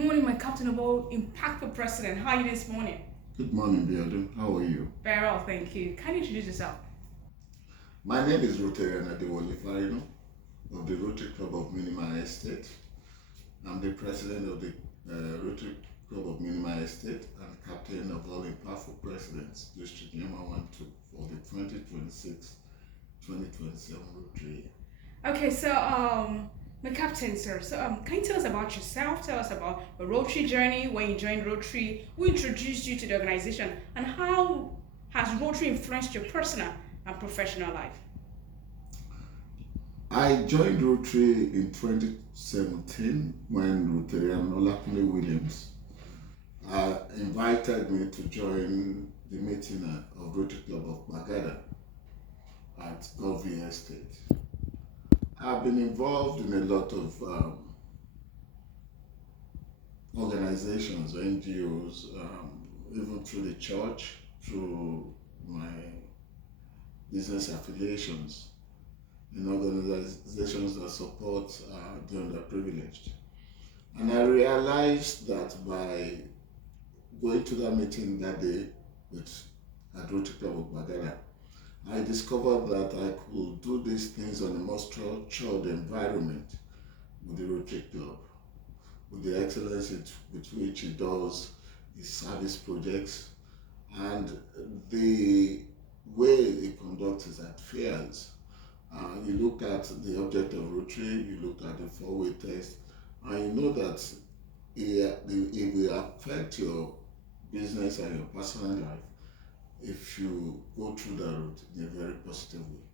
morning, my captain of all impactful president. How are you this morning? Good morning, Biodun. How are you? Very well, thank you. Can you introduce yourself? My name is Rotary Adewale of the Rotary Club of Minimah Estate. I'm the president of the Rotary Club of Minimah Estate and captain of all impactful presidents, District Number 1 2 for the 2026-2027 Rotary year. Okay, so my captain, sir. So can you tell us about yourself? Tell us about the Rotary journey, when you joined Rotary, who introduced you to the organization, and how has Rotary influenced your personal and professional life? I joined Rotary in 2017 when Rotarian Olakunle Williams invited me to join the meeting of Rotary Club of Bagada at DG Estate. I've been involved in a lot of organizations, NGOs, even through the church, through my business affiliations, in organizations that support the underprivileged. And I realized that by going to that meeting that day at Rotary Club of Bagada, I discovered that I could do these things on a more structured environment with the Rotary Club, with the excellence with which it does its service projects, and the way it conducts its affairs. You look at the object of Rotary, you look at the four-way test, and you know that it will affect your business and your personal life if you go through that route in a very positive way.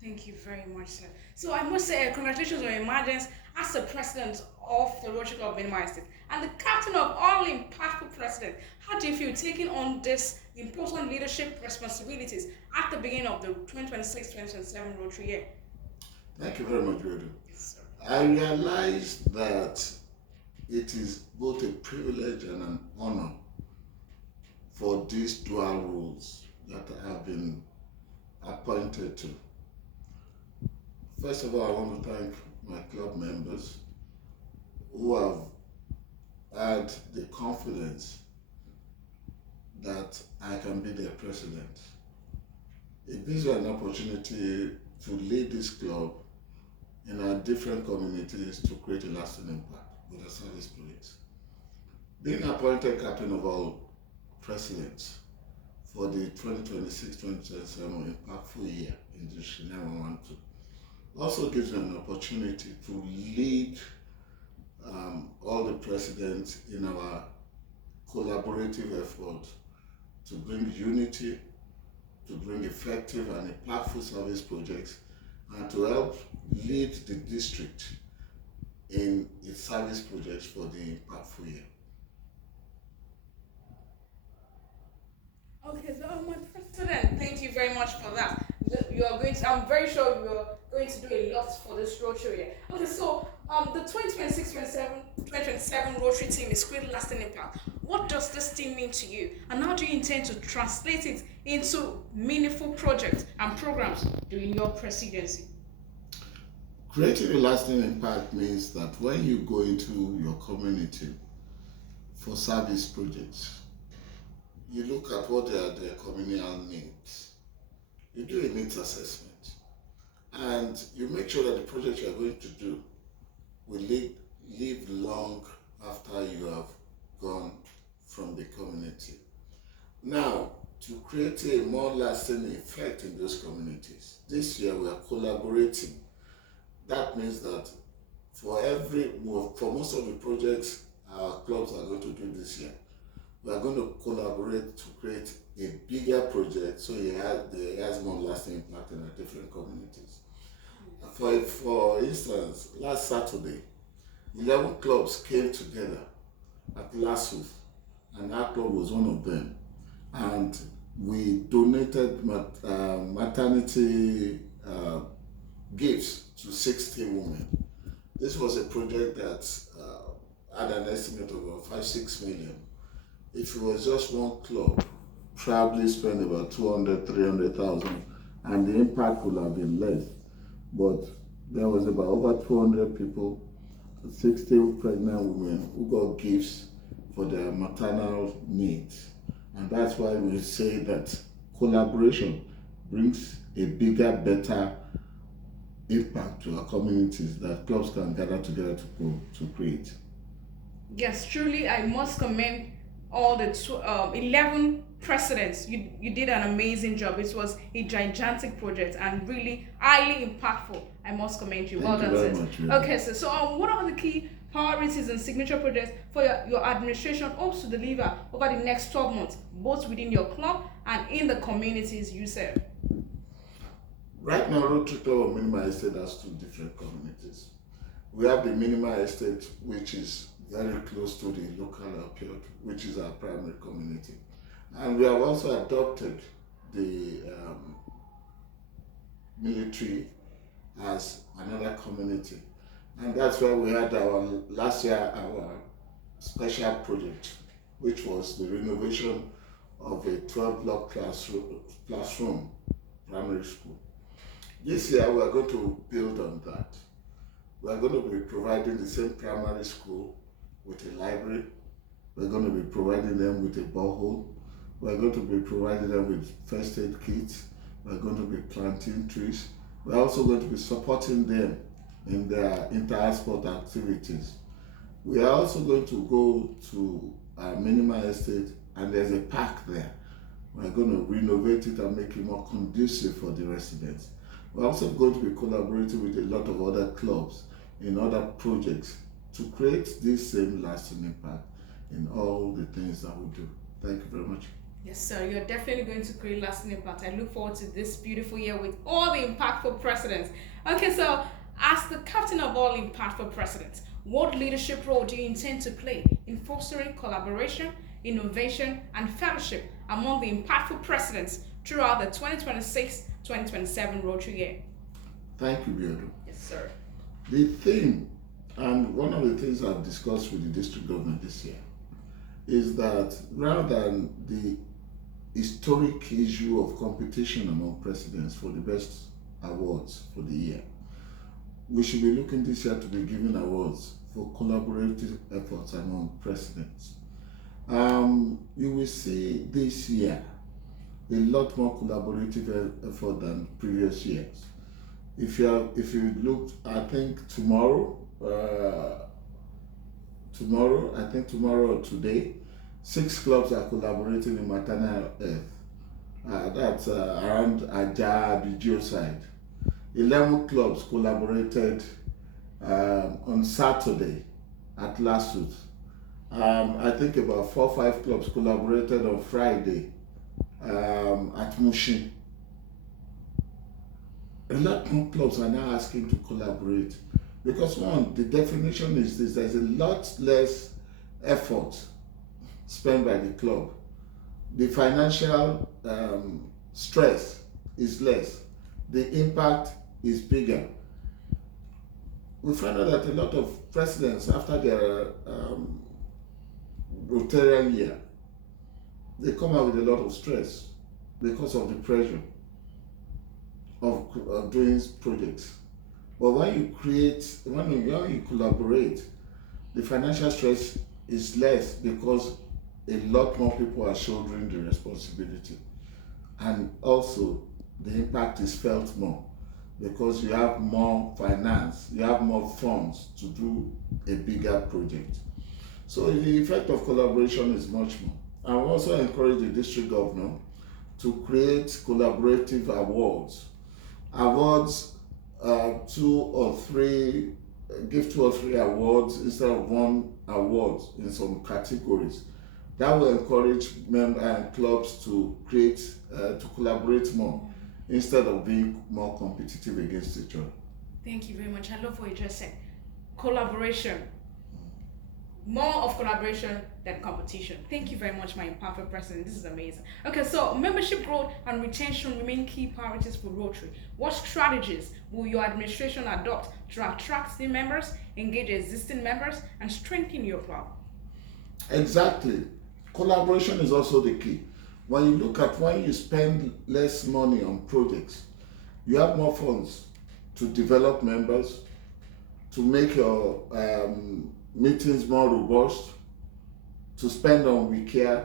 Thank you very much, sir. So I must say, congratulations on your emergence as the president of the Rotary Club of Minimah Estate and the captain of all impactful presidents. How do you feel taking on this important leadership responsibilities at the beginning of the 2026-2027 Rotary year? Thank you very much, Redu. Yes, sir. I realized that it is both a privilege and an honor for these dual roles that I have been appointed to. First of all, I want to thank my club members who have had the confidence that I can be their president. It gives me an opportunity to lead this club in our different communities to create a lasting impact with our service projects. Being appointed captain of all presidents for the 2026-2027 impactful year in District Number 1 2 also gives me an opportunity to lead all the presidents in our collaborative effort to bring unity, to bring effective and impactful service projects, and to help lead the district in its service projects for the impactful year. Okay, so my president, thank you very much for that. I'm very sure you're going to do a lot for this Rotary year. Okay, so the 2026-2027 Rotary team is creating lasting impact. What does this team mean to you, and how do you intend to translate it into meaningful projects and programs during your presidency? Creating a lasting impact means that when you go into your community for service projects, you look at what are their communal needs. You do a needs assessment, and you make sure that the project you are going to do will live long after you have gone from the community. Now, to create a more lasting effect in those communities, this year we are collaborating. That means that for most of the projects our clubs are going to do this year, we are going to collaborate to create a bigger project so it has more lasting impact in our different communities. For instance, last Saturday, 11 clubs came together at Lasuf, and our club was one of them. And we donated maternity gifts to 60 women. This was a project that had an estimate of about 5-6 million. If it was just one club, probably spend about 200,000-300,000, and the impact would have been less. But there was about over 200 people, 60 pregnant women who got gifts for their maternal needs. And that's why we say that collaboration brings a bigger, better impact to our communities that clubs can gather together to create. Yes, truly, I must commend all the 11 presidents. You did an amazing job. It was a gigantic project and really highly impactful. I must commend you. Well Thank you done, very sis. much. Really. Okay, sis. So, what are the key priorities and signature projects for your administration hopes to deliver over the next 12 months, both within your club and in the communities you serve? Right now, Rotary Club of Minimah Estate has two different communities. We have the Minimah Estate, which is very close to the local airport, which is our primary community. And we have also adopted the military as another community. And that's why we had last year our special project, which was the renovation of a 12-block classroom primary school. This year we are going to build on that. We are going to be providing the same primary school with a library. We're going to be providing them with a borehole. We're going to be providing them with first aid kits. We're going to be planting trees. We're also going to be supporting them in their inter-sport activities. We are also going to go to Minimah Estate, and there's a park there. We're going to renovate it and make it more conducive for the residents. We're also going to be collaborating with a lot of other clubs in other projects to create this same lasting impact in all the things that we do. Thank you very much. Yes, sir. You're definitely going to create lasting impact. I look forward to this beautiful year with all the impactful presidents. Okay, so as the captain of all impactful presidents, what leadership role do you intend to play in fostering collaboration, innovation, and fellowship among the impactful presidents throughout the 2026-2027 Rotary year? Thank you, Biodo. Yes, sir. The thing, and one of the things I've discussed with the district government this year, is that rather than the historic issue of competition among presidents for the best awards for the year, we should be looking this year to be giving awards for collaborative efforts among presidents. You will see this year a lot more collaborative effort than previous years. If you looked, I think tomorrow or today, 6 clubs are collaborating in maternal health. That's around DG Abidoye side. 11 clubs collaborated on Saturday at Lasut. I think about 4 or 5 clubs collaborated on Friday at Mushin. A lot more clubs are now asking to collaborate because one, the definition is this: there's a lot less effort spent by the club. The financial stress is less. The impact is bigger. We find out that a lot of presidents, after their Rotarian year, they come out with a lot of stress because of the pressure of doing projects. But when you collaborate, the financial stress is less because a lot more people are shouldering the responsibility. And also, the impact is felt more because you have more finance, you have more funds to do a bigger project. So the effect of collaboration is much more. I will also encourage the district governor to create collaborative awards. Awards, 2 or 3, give 2 or 3 awards instead of 1 award in some categories. That will encourage members and clubs to collaborate more instead of being more competitive against each other. Thank you very much. I love what you just said. Collaboration. More of collaboration than competition. Thank you very much, my impactful president. This is amazing. Okay, so membership growth and retention remain key priorities for Rotary. What strategies will your administration adopt to attract new members, engage existing members, and strengthen your club? Exactly. Collaboration is also the key. When you look at when you spend less money on projects, you have more funds to develop members, to make your meetings more robust, to spend on we care.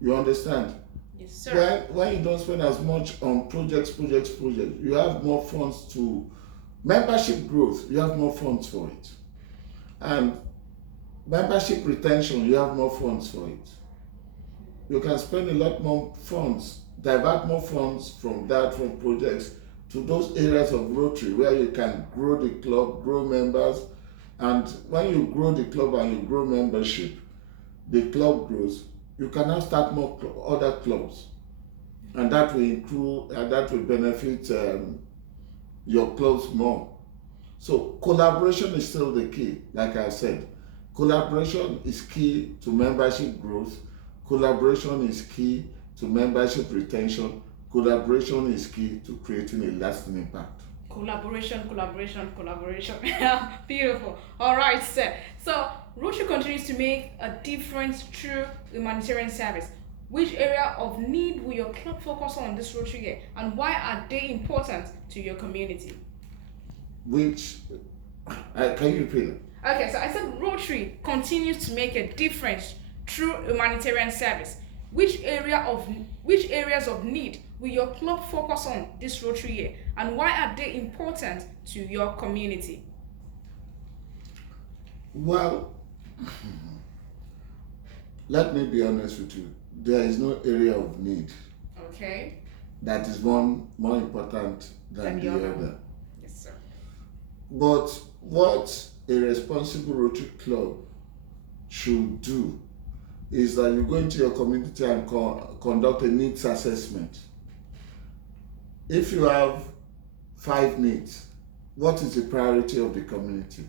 You understand? Yes, sir. When you don't spend as much on projects, you have more funds to membership growth, you have more funds for it. And membership retention, you have more funds for it. You can spend a lot more funds, divert more funds from projects to those areas of Rotary where you can grow the club, grow members. And when you grow the club and you grow membership, the club grows. You can now start more other clubs, and that will benefit your clubs more. So collaboration is still the key. Like I said, collaboration is key to membership growth. Collaboration is key to membership retention. Collaboration is key to creating a lasting impact. Collaboration. Beautiful. All right, sir. So Rotary continues to make a difference through humanitarian service. Which area of need will your club focus on this Rotary year, and why are they important to your community? Can you repeat it? Okay, so I said Rotary continues to make a difference through humanitarian service. Which areas of need will your club focus on this Rotary year, and why are they important to your community? Well, let me be honest with you. There is no area of need Okay. that is one more important than the other. Yes, sir. But what a responsible Rotary club should do is that you go into your community and conduct a needs assessment. If you have 5 needs, what is the priority of the community?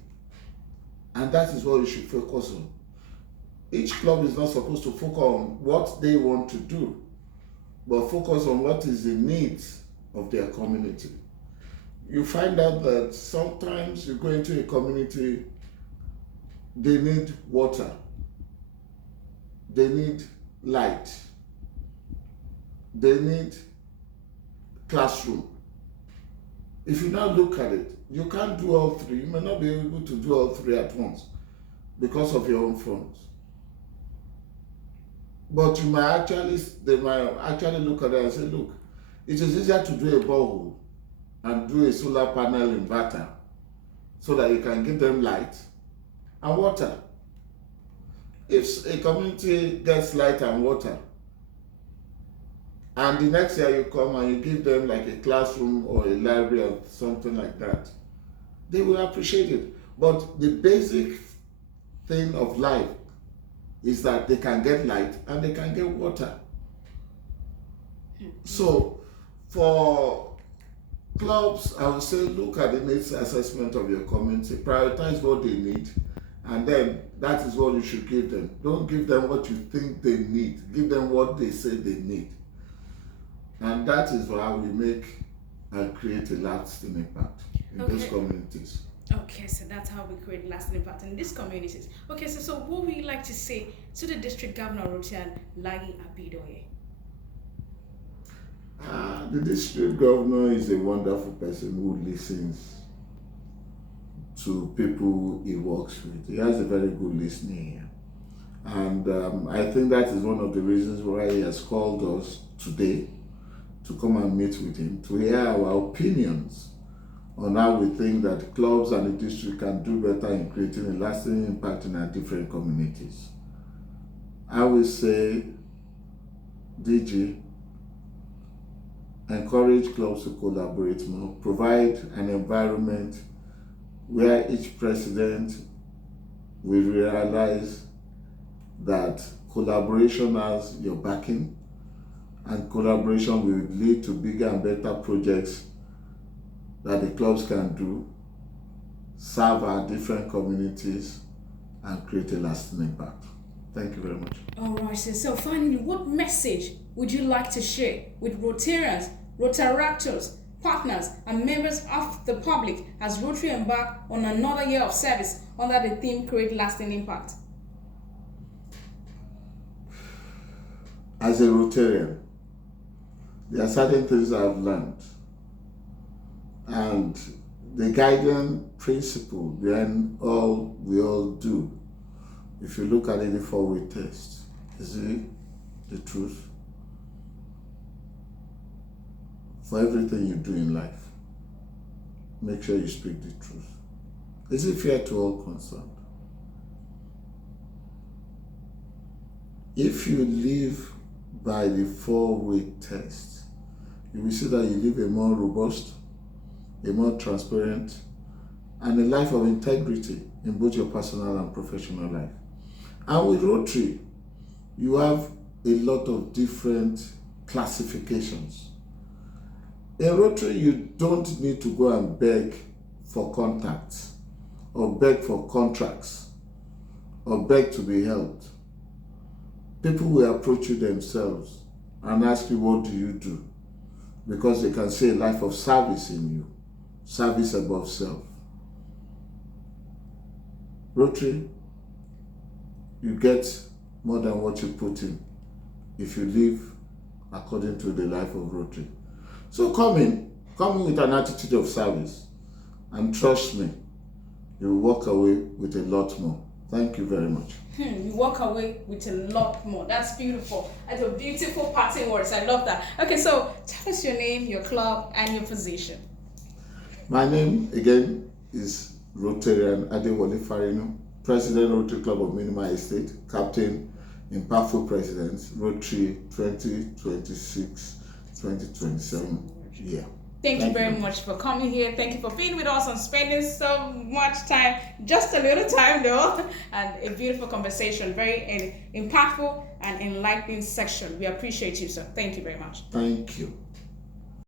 And that is what you should focus on. Each club is not supposed to focus on what they want to do, but focus on what is the needs of their community. You find out that sometimes you go into a community, they need water, they need light, they need classroom. If you now look at it, you can't do all three. You may not be able to do all three at once because of your own funds. But they might actually look at it and say, look, it is easier to do a borehole and do a solar panel inverter so that you can give them light and water. If a community gets light and water, and the next year you come and you give them like a classroom or a library or something like that, they will appreciate it. But the basic thing of life is that they can get light and they can get water. So for clubs, I would say look at the needs assessment of your community, prioritize what they need, and then that is what you should give them. Don't give them what you think they need, give them what they say they need. And that is how we make and create a lasting impact in those communities. Okay, so that's how we create lasting impact in these communities. Okay, so what would you like to say to the District Governor Rotian DG Abidoye? The District Governor is a wonderful person who listens to people he works with. He has a very good listening ear. And I think that is one of the reasons why he has called us today to come and meet with him, to hear our opinions on how we think that clubs and the district can do better in creating a lasting impact in our different communities. I will say, DG, encourage clubs to collaborate more, provide an environment where each president will realize that collaboration has your backing, and collaboration will lead to bigger and better projects that the clubs can do, serve our different communities, and create a lasting impact. Thank you very much. All right, so finally, what message would you like to share with Rotarians, Rotaractors, partners, and members of the public as Rotary embark on another year of service under the theme Create Lasting Impact? As a Rotarian, there are certain things I've learned, and the guiding principle behind all we all do, if you look at it, the four-way test, is it the truth? For everything you do in life, make sure you speak the truth. Is it fair to all concerned? If you live by the four-way test, you will see that you live a more robust, a more transparent, and a life of integrity in both your personal and professional life. And with Rotary, you have a lot of different classifications. In Rotary, you don't need to go and beg for contacts, or beg for contracts, or beg to be helped. People will approach you themselves and ask you, what do you do? Because they can see a life of service in you, service above self. Rotary, you get more than what you put in if you live according to the life of Rotary. So come in with an attitude of service, and trust me, you will walk away with a lot more. Thank you very much. You walk away with a lot more. That's beautiful. That's a beautiful parting words. I love that. Okay, so tell us your name, your club, and your position. My name, again, is Rotarian Adewale Farino, President, Rotary Club of Minimah Estate, Captain, Impactful President, Rotary 2026-2027 year. Thank you very much for coming here. Thank you for being with us and spending so much time, just a little time though, and a beautiful conversation, very impactful and enlightening section. We appreciate you, sir. Thank you very much. Thank you.